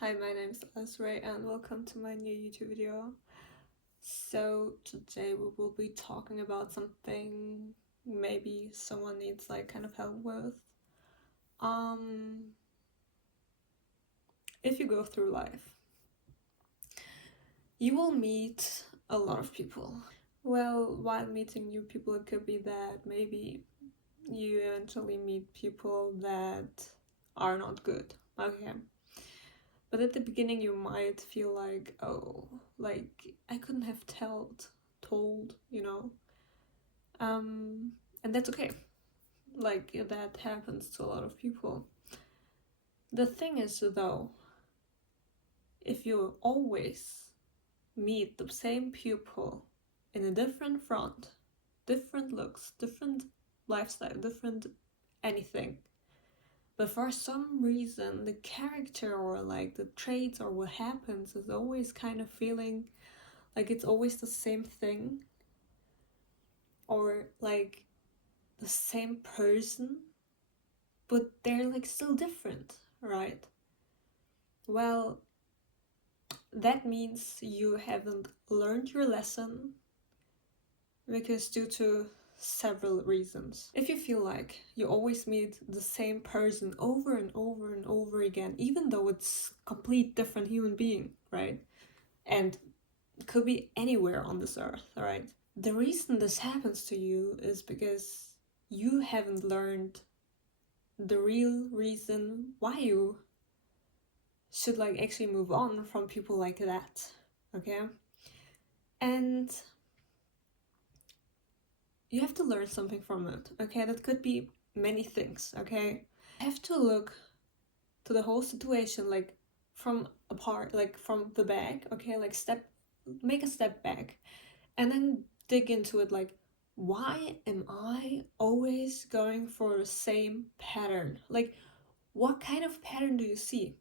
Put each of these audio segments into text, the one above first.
Hi, my name is Ayliz Ray and welcome to my new YouTube video. So today we will be talking about something maybe someone needs kind of help with. If you go through life, you will meet a lot of people. Well, while meeting new people, it could be that maybe you eventually meet people that are not good. Okay. But at the beginning you might feel like, oh, I couldn't have told, and that's okay. That happens to a lot of people. The thing is though, if you always meet the same people in a different front, different looks, different lifestyle, different anything, but for some reason the character or the traits or what happens is always kind of feeling like it's always the same thing, or the same person, but they're still different, right? Well, that means you haven't learned your lesson, because due to several reasons. If you feel like you always meet the same person over and over and over again, even though it's complete different human being, right? And could be anywhere on this earth, right? The reason this happens to you is because you haven't learned the real reason why you should actually move on from people like that, okay? And you have to learn something from it, okay? That could be many things, okay? You have to look to the whole situation from apart, from the back, okay? Make a step back and then dig into it, why am I always going for the same pattern? What kind of pattern do you see?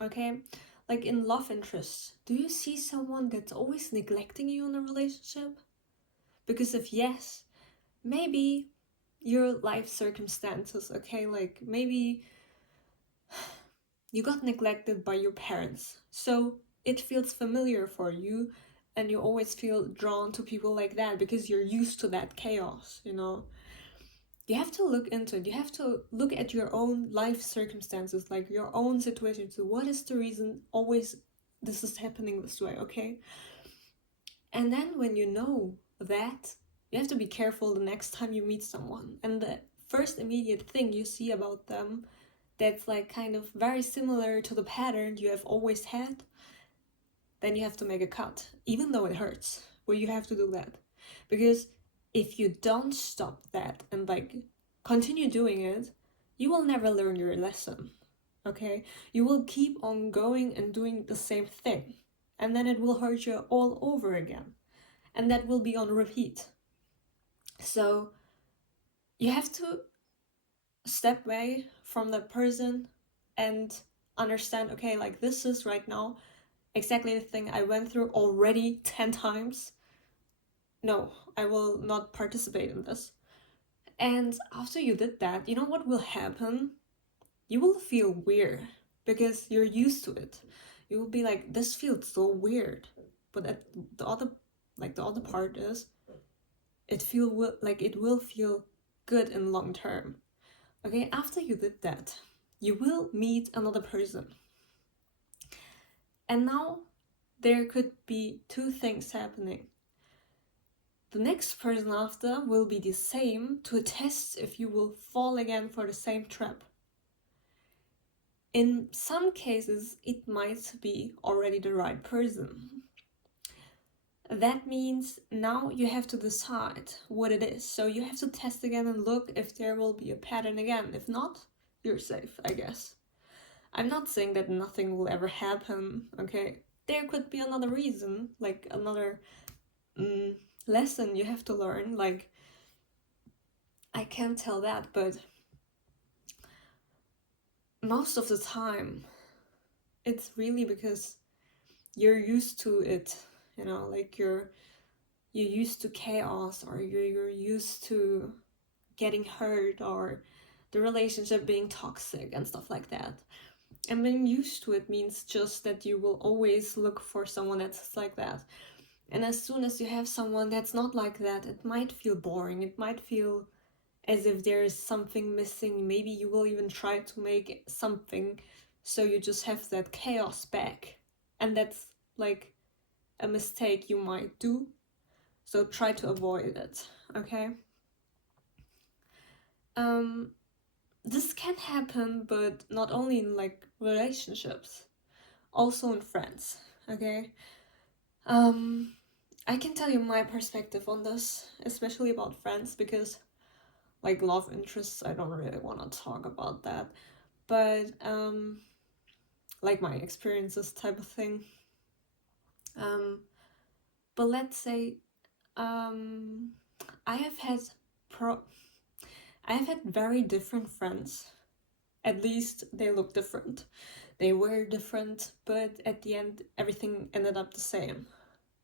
Okay, in love interest, do you see someone that's always neglecting you in a relationship? Because if yes, maybe your life circumstances, okay, maybe you got neglected by your parents, so it feels familiar for you, and you always feel drawn to people like that because you're used to that chaos, You have to look into it. You have to look at your own life circumstances, your own situation. So what is the reason always this is happening this way, okay? And then when you know that, you have to be careful the next time you meet someone. And the first immediate thing you see about them that's kind of very similar to the pattern you have always had, then you have to make a cut, even though it hurts. Well, you have to do that. Because if you don't stop that and continue doing it, you will never learn your lesson, okay? You will keep on going and doing the same thing, and then it will hurt you all over again, and that will be on repeat. So you have to step away from that person and understand, okay, this is right now exactly the thing I went through already 10 times. No, I will not participate in this. And after you did that, you know what will happen? You will feel weird because you're used to it. You will be like, this feels so weird. But at the other part is, it will feel good in long term. Okay, after you did that, you will meet another person. And now there could be two things happening. The next person after will be the same to test if you will fall again for the same trap. In some cases, it might be already the right person. That means now you have to decide what it is. So you have to test again and look if there will be a pattern again. If not, you're safe, I guess. I'm not saying that nothing will ever happen, okay? There could be another reason, another lesson you have to learn. I can't tell that, but most of the time, it's really because you're used to it, you're used to chaos, or you're used to getting hurt, or the relationship being toxic and stuff like that. And being used to it means just that you will always look for someone that's like that. And as soon as you have someone that's not like that, it might feel boring. It might feel as if there is something missing. Maybe you will even try to make something so you just have that chaos back. And that's like a mistake you might do. So try to avoid it, okay? This can happen, but not only in like relationships, also in friends, okay? I can tell you my perspective on this, especially about friends, because like love interests, I don't really want to talk about that. But like my experiences type of thing. But let's say I have had very different friends. At least they look different. They were different, but at the end everything ended up the same.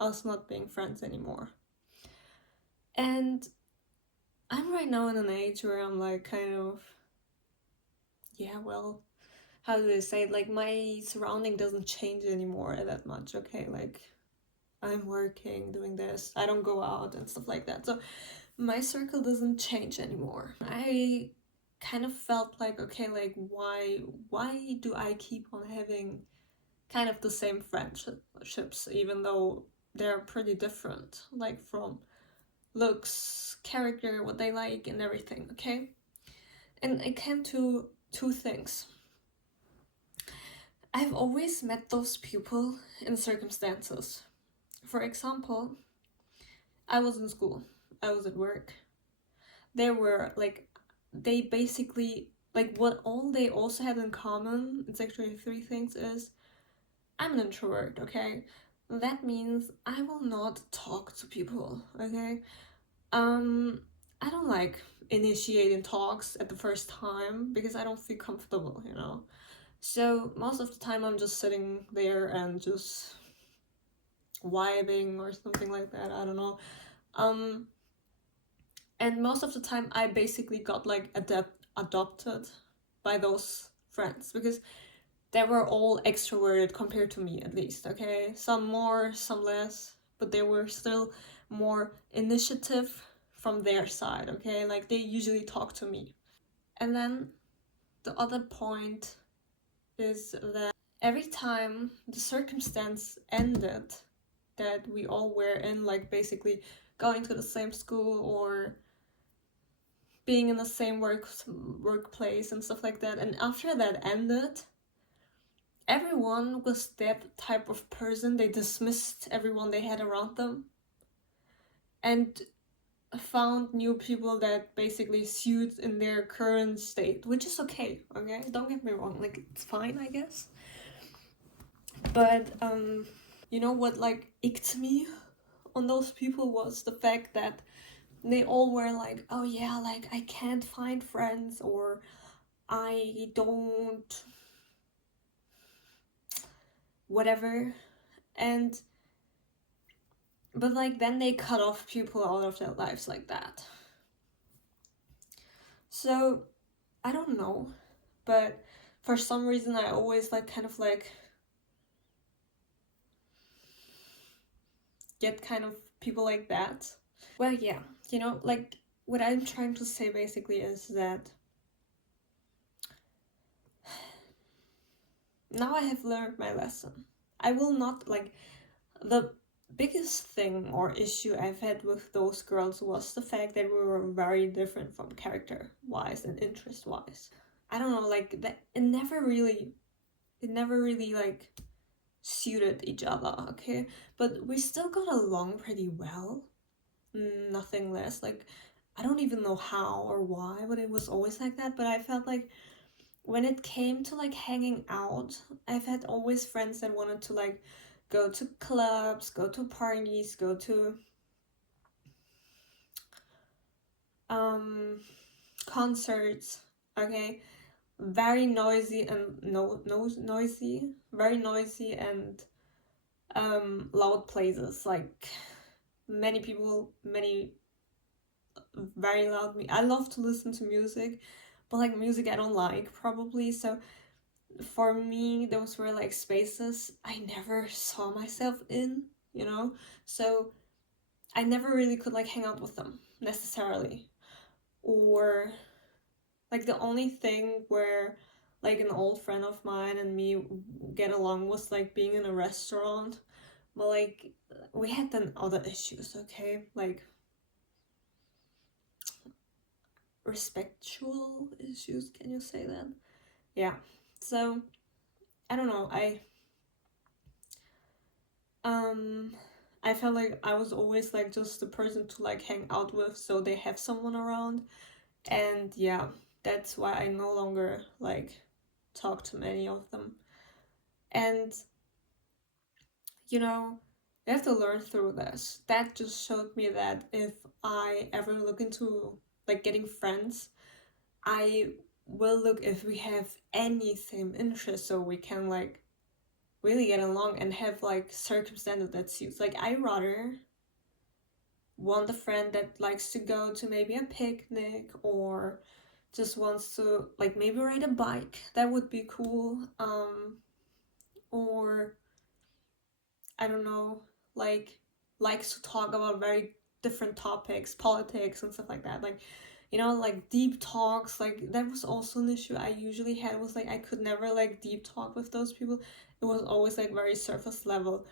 Us not being friends anymore. And I'm right now in an age where I'm like kind of, yeah, well, how do I say it? Like my surrounding doesn't change anymore that much, okay? Like I'm working, doing this, I don't go out and stuff like that. So my circle doesn't change anymore. I kind of felt like, okay, like why do I keep on having kind of the same friendships, even though they're pretty different, like from looks, character, what they like, and everything, okay? And it came to two things. I've always met those people in circumstances. For example, I was in school, I was at work. They basically, like, what all they also had in common, it's actually three things, is I'm an introvert, okay? That means I will not talk to people, okay? I don't like initiating talks at the first time because I don't feel comfortable, you know? So most of the time I'm just sitting there and just vibing or something like that, I don't know. And most of the time I basically got like adopted by those friends because they were all extroverted compared to me, at least, okay? Some more, some less, but they were still more initiative from their side, okay? Like they usually talk to me. And then the other point is that every time the circumstance ended that we all were in, like basically going to the same school or being in the same workplace and stuff like that, and after that ended, everyone was that type of person. They dismissed everyone they had around them and found new people that basically suit in their current state, which is okay, don't get me wrong, like it's fine, I guess. But you know what like icked me on those people was the fact that they all were like, oh yeah, like I can't find friends, or I don't whatever. And but like then they cut off people out of their lives like that. So I don't know, but for some reason I always like kind of like get kind of people like that. Well, yeah, you know, like what I'm trying to say basically is that now I have learned my lesson. I will not like the biggest thing or issue I've had with those girls was the fact that we were very different from character wise and interest wise. I don't know, like that it never really like suited each other, okay? But we still got along pretty well. Nothing less. Like I don't even know how or why, but it was always like that. But I felt like when it came to like hanging out, I've had always friends that wanted to like go to clubs, go to parties, go to concerts, okay? Very noisy and noisy, very noisy and loud places, like many people, many very loud. I love to listen to music, but like music I don't like probably. So for me, those were like spaces I never saw myself in, you know? So I never really could like hang out with them necessarily. Or like the only thing where like an old friend of mine and me get along was like being in a restaurant. But like we had then other issues, okay? Like respectual issues, can you say that? Yeah. So I don't know. Um I felt like I was always like just the person to like hang out with so they have someone around. And yeah, that's why I no longer like talk to many of them. And you know, you have to learn through this. That just showed me that if I ever look into like getting friends, I will look if we have any same interest so we can like really get along and have like circumstances that suits. Like I rather want a friend that likes to go to maybe a picnic or just wants to like maybe ride a bike. That would be cool. Or I don't know, like likes to talk about very different topics, politics and stuff like that. Like, you know, like deep talks, like that was also an issue I usually had was like I could never like deep talk with those people. It was always like very surface level.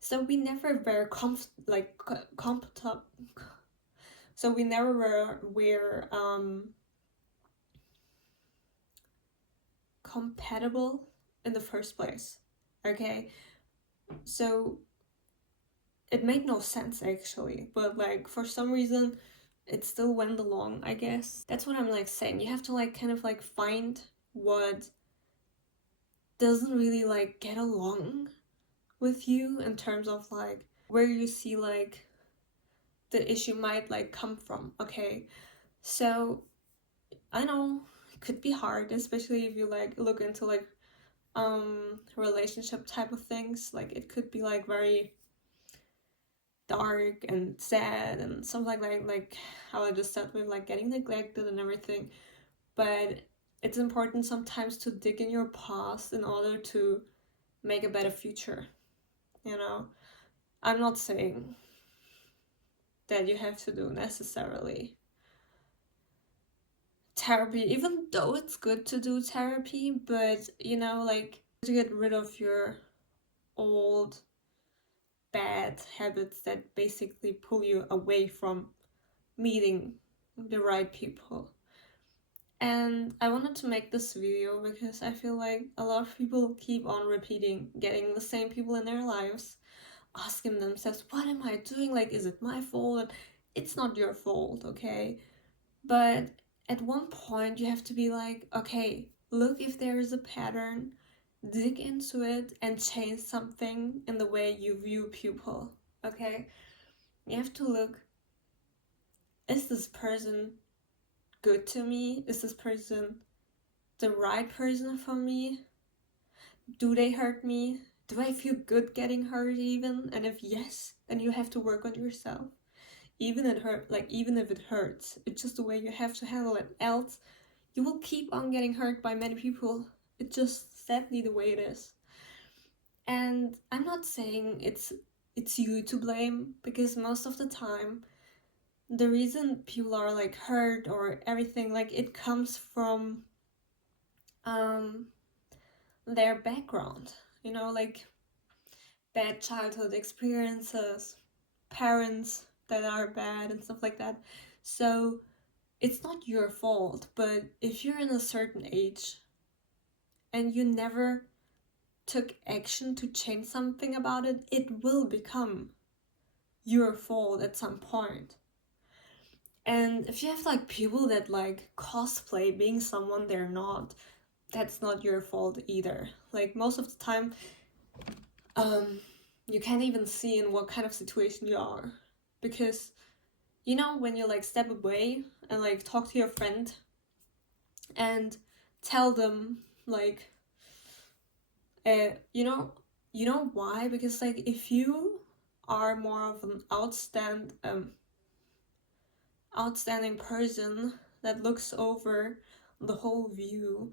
So we never were competent. So we never were compatible in the first place. Okay? So it made no sense actually, but like for some reason it still went along, I guess. That's what I'm like saying. You have to like kind of like find what doesn't really like get along with you in terms of like where you see like the issue might like come from, okay? So I know it could be hard, especially if you like look into like relationship type of things. Like it could be like very dark and sad and something like that, like how I just said with like getting neglected and everything. But it's important sometimes to dig in your past in order to make a better future, you know? I'm not saying that you have to do necessarily therapy, even though it's good to do therapy, but you know, like to get rid of your old bad habits that basically pull you away from meeting the right people. And I wanted to make this video because I feel like a lot of people keep on repeating getting the same people in their lives, asking themselves, what am I doing? Like, is it my fault? And it's not your fault, okay? But at one point, you have to be like, okay, look if there is a pattern, dig into it, and change something in the way you view people, okay? You have to look, is this person good to me? Is this person the right person for me? Do they hurt me? Do I feel good getting hurt even? And if yes, then you have to work on yourself. Even if it hurts, it's just the way you have to handle it. Else, you will keep on getting hurt by many people. It's just sadly the way it is. And I'm not saying it's you to blame, because most of the time the reason people are like hurt or everything, like it comes from um their background, you know, like bad childhood experiences, parents that are bad and stuff like that. So it's not your fault, but if you're in a certain age and you never took action to change something about it, it will become your fault at some point. And if you have like people that like cosplay being someone they're not, that's not your fault either. Like most of the time, you can't even see in what kind of situation you are, because you know when you like step away and like talk to your friend and tell them like you know why, because like if you are more of an outstanding person that looks over the whole view,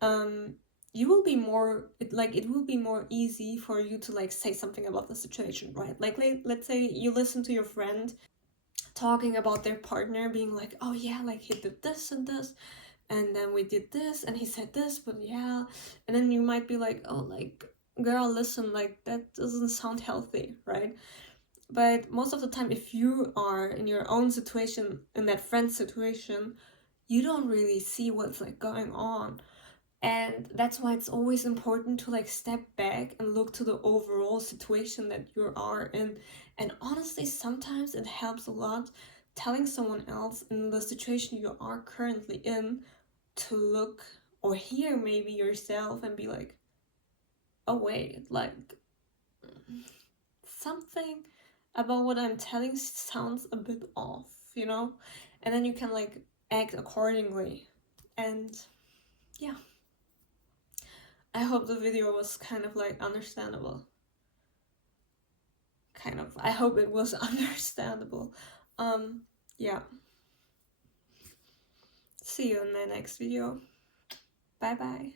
um you will be more, it will be more easy for you to like say something about the situation, right? Like let's say you listen to your friend talking about their partner, being like, oh yeah, like he did this and this, and then we did this and he said this, but yeah. And then you might be like, oh, like, girl, listen, like that doesn't sound healthy, right? But most of the time, if you are in your own situation, in that friend situation, you don't really see what's like going on. And that's why it's always important to like step back and look to the overall situation that you are in. And honestly, sometimes it helps a lot telling someone else in the situation you are currently in to look or hear maybe yourself and be like, oh wait, like something about what I'm telling sounds a bit off, you know? And then you can like act accordingly. And yeah, I hope the video was kind of like understandable. Kind of. I hope it was understandable. Yeah. See you in my next video. Bye bye.